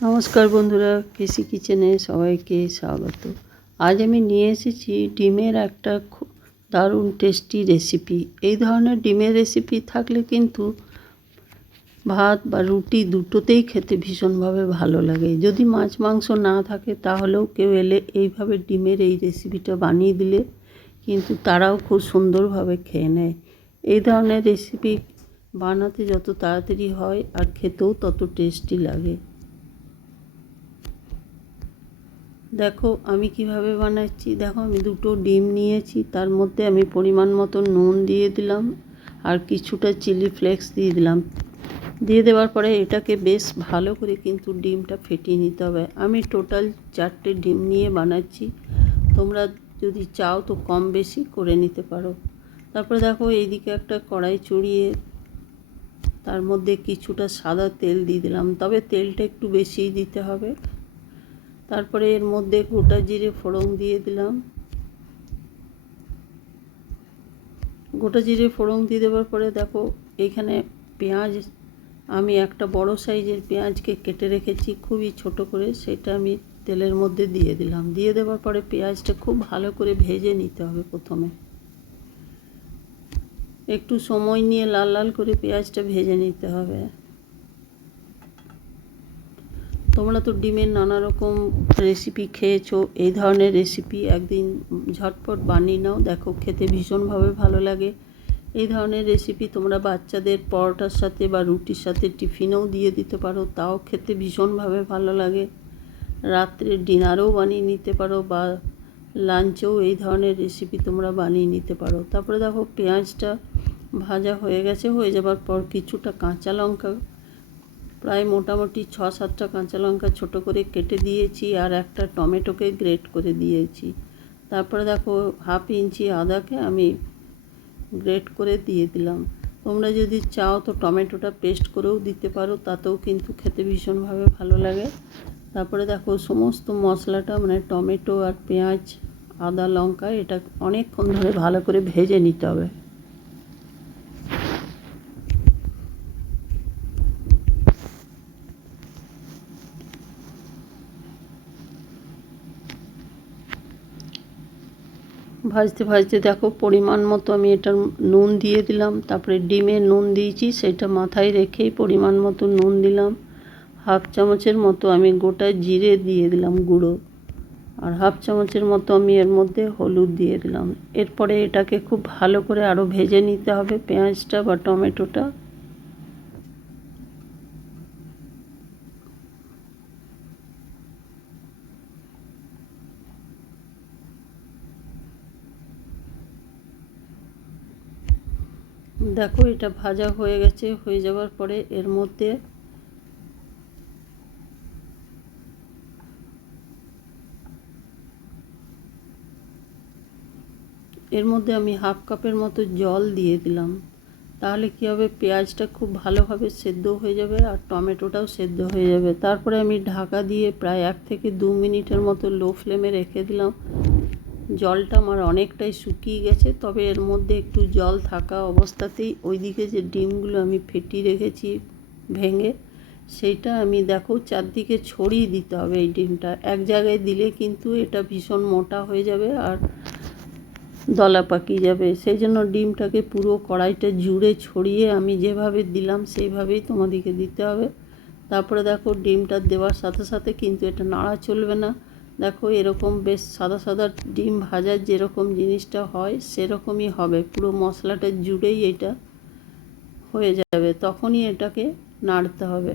নমস্কার বন্ধুরা কৃষি কিচেনে সবাইকে স্বাগত। আজ আমি নিয়ে এসেছি ডিমের একটা দারুণ টেস্টি রেসিপি। এই ধরনের ডিমের রেসিপি থাকলে কিন্তু ভাত বা রুটি দুটোতেই খেতে ভীষণভাবে ভালো লাগে। যদি মাছ মাংস না থাকে, তাহলেও কেউ এলে এইভাবে ডিমের এই রেসিপিটা বানিয়ে দিলে কিন্তু তারাও খুব সুন্দরভাবে খেয়ে নেয়। এই ধরনের রেসিপি বানাতে যত তাড়াতাড়ি হয় আর খেতেও তত টেস্টি লাগে। দেখো, আমি কীভাবে বানাচ্ছি? দেখো, আমি দুটো ডিম নিয়েছি, তার মধ্যে আমি পরিমাণ মতো নুন দিয়ে দিলাম আর কিছুটা চিলি ফ্লেক্স দিয়ে দিলাম। দিয়ে দেওয়ার পরে এটাকে বেশ ভালো করে কিন্তু ডিমটা ফেটিয়ে নিতে হবে। আমি টোটাল চারটে ডিম নিয়ে বানাচ্ছি। তোমরা যদি চাও তো কম বেশি করে নিতে পারো। তারপরে দেখো, এইদিকে একটা কড়াই চড়িয়ে তার মধ্যে কিছুটা সাদা তেল দিয়ে দিলাম। তবে তেলটা একটু বেশিই দিতে হবে। তারপরে এর মধ্যে গোটা জিরে ফোড়ন দিয়ে দিলাম। গোটা জিরে ফোড়ন দিয়ে দেওয়ার পরে দেখো, এখানে পেঁয়াজ, আমি একটা বড় সাইজের পেঁয়াজকে কেটে রেখেছি, খুবই ছোট করে, সেটা আমি তেলের মধ্যে দিয়ে দিলাম। দিয়ে দেওয়ার পরে পেঁয়াজটা খুব ভালো করে ভেজে নিতে হবে প্রথমে। একটু সময় নিয়ে লাল লাল করে পেঁয়াজটা ভেজে নিতে হবে। তোমরা তো ডিমের নানা রকম রেসিপি খেয়েছো, এই ধরনের রেসিপি একদিন ঝটপট বানিয়ে নাও। দেখো, খেতে ভীষণভাবে ভালো লাগে। এই ধরনের রেসিপি তোমরা বাচ্চাদের পরোটার সাথে বা রুটির সাথে টিফিনেও দিয়ে দিতে পারো, তাও খেতে ভীষণভাবে ভালো লাগে। রাত্রে ডিনারেও বানিয়ে নিতে পারো বা লাঞ্চেও এই ধরনের রেসিপি তোমরা বানিয়ে নিতে পারো। তারপরে দেখো, পেঁয়াজটা ভাজা হয়ে গেছে, হয়ে যাবার পর কিছুটা কাঁচা লঙ্কা প্রায় মোটামুটি ছ সাতটা কাঁচা লঙ্কা ছোটো করে কেটে দিয়েছি আর একটা টমেটোকে গ্রেট করে দিয়েছি। তারপরে দেখো হাফ ইঞ্চি আদাকে আমি গ্রেট করে দিয়ে দিলাম। তোমরা যদি চাও তো টমেটোটা পেস্ট করেও দিতে পারো, তাতেও কিন্তু খেতে ভীষণভাবে ভালো লাগে। তারপরে দেখো সমস্ত মশলাটা মানে টমেটো আর পেঁয়াজ, আদা, লঙ্কা, এটা অনেকক্ষণ ধরে ভালো করে ভেজে নিতে হবে। ভাজতে ভাজতে দেখো পরিমাণ মতো আমি এটার নুন দিয়ে দিলাম, তারপরে ডিমে নুন দিয়েছি, সেটা মাথায় রেখেই পরিমাণ মতো নুন দিলাম। হাফ চামচের মতো আমি গোটা জিরে দিয়ে দিলাম গুঁড়ো, আর হাফ চামচের মতো আমি এর মধ্যে হলুদ দিয়ে দিলাম। এরপরে এটাকে খুব ভালো করে আরও ভেজে নিতে হবে পেঁয়াজটা বা টমেটোটা। দেখো, এটা ভাজা হয়ে গেছে, হয়ে যাওয়ার পরে এর মধ্যে এর মধ্যে আমি হাফ কাপের মতো জল দিয়ে দিলাম। তাহলে কী হবে? পেঁয়াজটা খুব ভালোভাবে সেদ্ধ হয়ে যাবে আর টমেটোটাও সেদ্ধ হয়ে যাবে। তারপরে আমি ঢাকা দিয়ে প্রায় এক থেকে দু মিনিটের মতো লো ফ্লেমে রেখে দিলাম। জলটা আমার অনেকটাই শুকিয়ে গেছে, তবে এর মধ্যে একটু জল থাকা অবস্থাতেই ওইদিকে যে ডিমগুলো আমি ফেটিয়ে রেখেছি ভেঙে সেইটা আমি দেখো চারদিকে ছড়িয়ে দিতে হবে এই ডিমটা। এক জায়গায় দিলে কিন্তু এটা ভীষণ মোটা হয়ে যাবে আর দলা পাকিয়ে যাবে। সেই জন্য ডিমটাকে পুরো কড়াইটা জুড়ে ছড়িয়ে আমি যেভাবে দিলাম সেইভাবেই তোমাদেরকে দিতে হবে। তারপরে দেখো ডিমটা দেওয়ার সাথে সাথে কিন্তু এটা নাড়া চলবে না। দেখো, এরকম বেশ সাদা সাদা ডিম ভাজার যেরকম জিনিসটা হয়, সেরকমই হবে। পুরো মশলাটা জুড়েই এটা হয়ে যাবে। তখনই এটাকে নাড়তে হবে।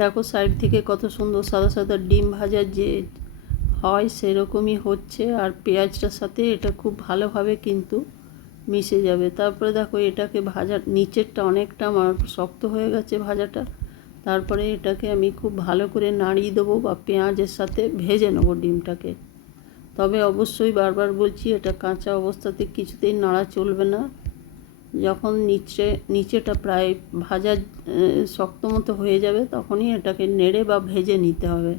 দেখো, সাইড থেকে কত সুন্দর সাদা সাদা ডিম ভাজার যে হয়, সেরকমই হচ্ছে। আর পেঁয়াজটার সাথে এটা খুব ভালোভাবে কিন্তু মিশে যাবে। তারপরে দেখো এটাকে ভাজা, নিচেরটা অনেকটা আমার শক্ত হয়ে গেছে ভাজাটা। তারপরে এটাকে আমি খুব ভালো করে নাড়িয়ে দেবো বা পেঁয়াজের সাথে ভেজে নেব ডিমটাকে। তবে অবশ্যই বারবার বলছি, এটা কাঁচা অবস্থাতে কিছুতেই নাড়া চলবে না। যখন নিচে, নিচেটা প্রায় ভাজা শক্ত মতো হয়ে যাবে, তখনই এটাকে নেড়ে বা ভেজে নিতে হবে।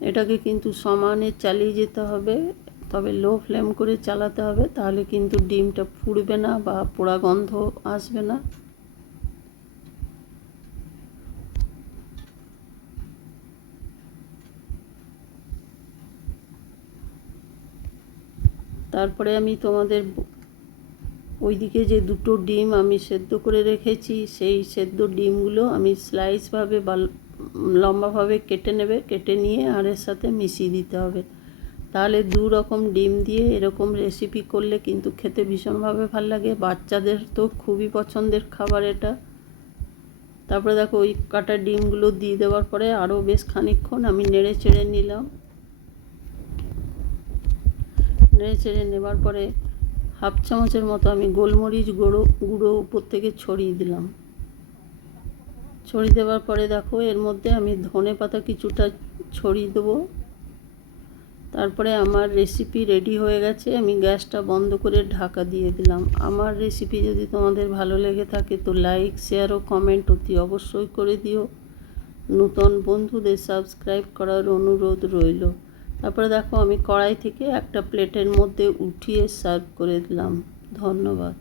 এটাকে কিন্তু সমানে চালিয়ে যেতে হবে। তবে লো ফ্লেম করে চালাতে হবে, তাহলে কিন্তু ডিমটা পুড়বে না বা পোড়া গন্ধ আসবে না। তারপরে আমি তোমাদের ওইদিকে যে দুটো ডিম আমি সেদ্ধ করে রেখেছি, সেই সেদ্ধ ডিমগুলো আমি স্লাইসভাবে বা, লম্বাভাবে কেটে নেবে, কেটে নিয়ে আর এর সাথে মিশিয়ে দিতে হবে। তাহলে দু রকম ডিম দিয়ে এরকম রেসিপি করলে কিন্তু খেতে ভীষণভাবে ভালো লাগে। বাচ্চাদের তো খুবই পছন্দের খাবার এটা। তারপরে দেখো ওই কাটা ডিমগুলো দিয়ে দেওয়ার পরে আরও বেশ খানিকক্ষণ আমি নেড়ে চেড়ে নিলাম। নেড়ে চেড়ে নেবার পরে হাফ চামচের মতো আমি গোলমরিচ গুঁড়ো গুঁড়ো উপর থেকে ছড়িয়ে দিলাম। ছড়িয়ে দেওয়ার পরে দেখো এর মধ্যে আমি ধনে পাতা কিছুটা ছড়িয়ে দেবো। তারপরে আমার রেসিপি রেডি হয়ে গেছে, আমি গ্যাসটা বন্ধ করে ঢাকা দিয়ে দিলাম। আমার রেসিপি যদি তোমাদের ভালো লেগে থাকে তো লাইক শেয়ার ও কমেন্ট অতি অবশ্যই করে দিও। নতুন বন্ধুদের সাবস্ক্রাইব করার অনুরোধ রইল। তারপরে দেখো আমি কড়াই থেকে একটা প্লেটের মধ্যে উঠিয়ে সার্ভ করে দিলাম। ধন্যবাদ।